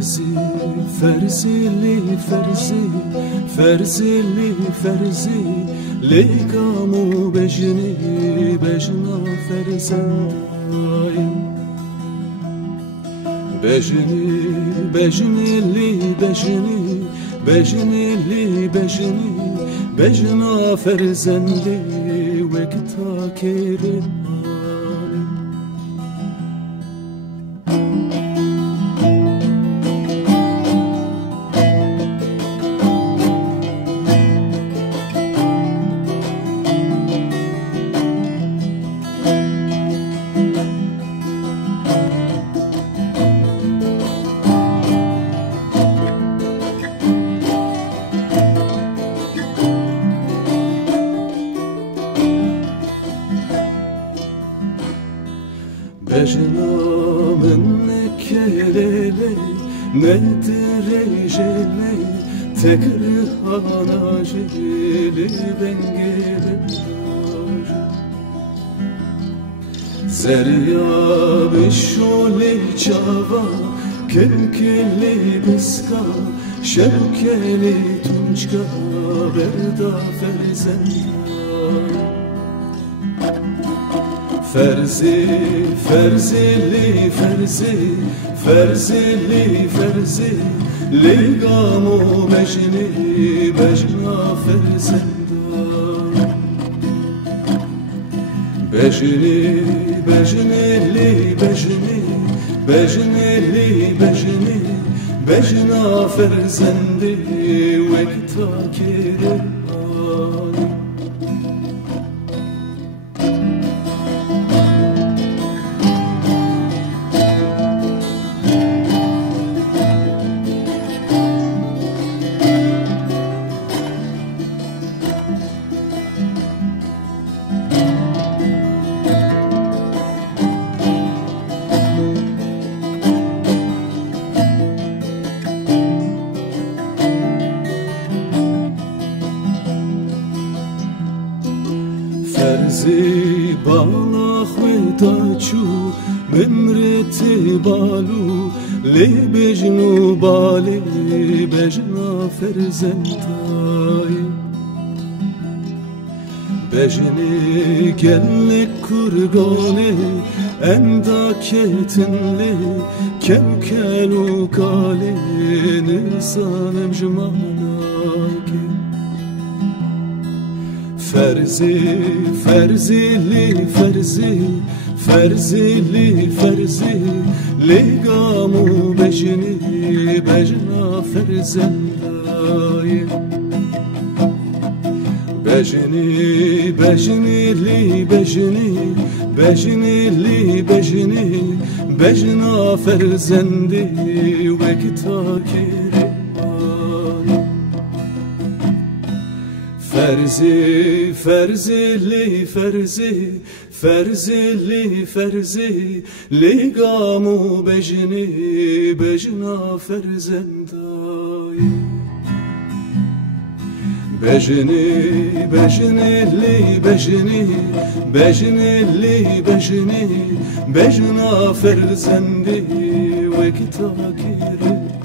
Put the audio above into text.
فرزی فرزی فرزی فرزی فرزی لیکامو بجنی بجنا فرزندایم بجنی بجنی لی بجنی بجنی لی بجنی بجنا فرزندی وقتا کریم Bejnamın nekelele nedrejele tekri hana jeli bengele Zerya bişole çava kelkele biska şevkele tunçka berda ferzenda فرزی فرزی فرزی فرزی فرزی لیگامو مجنی بجنا فرزندان بجنی بجنی لی بجنی بجنی لی بجنی بجنا فرزندی وقتا کریم فرزی بالا خویتا چو بمرتی بالو لی بجنو بالی بجنا فرزندای بجنی گلی کرگانی انداکتنلی کمکلو کالی نسانم جماناکی فرزی فرزی لی فرزی فرزی لی فرزی لیگامو بجنی بجنا فرزندای بجنی بجنی لی بجنی بجنی لی بجنی بجنا فرزندی وقتا کریم فرزی فرزی لی فرزی فرزی لی فرزی لیگامو بجنی بجنا فرزندای بجنی بجنی لی بجنی بجنی لی بجنی بجنا فرزندی وقتا کریم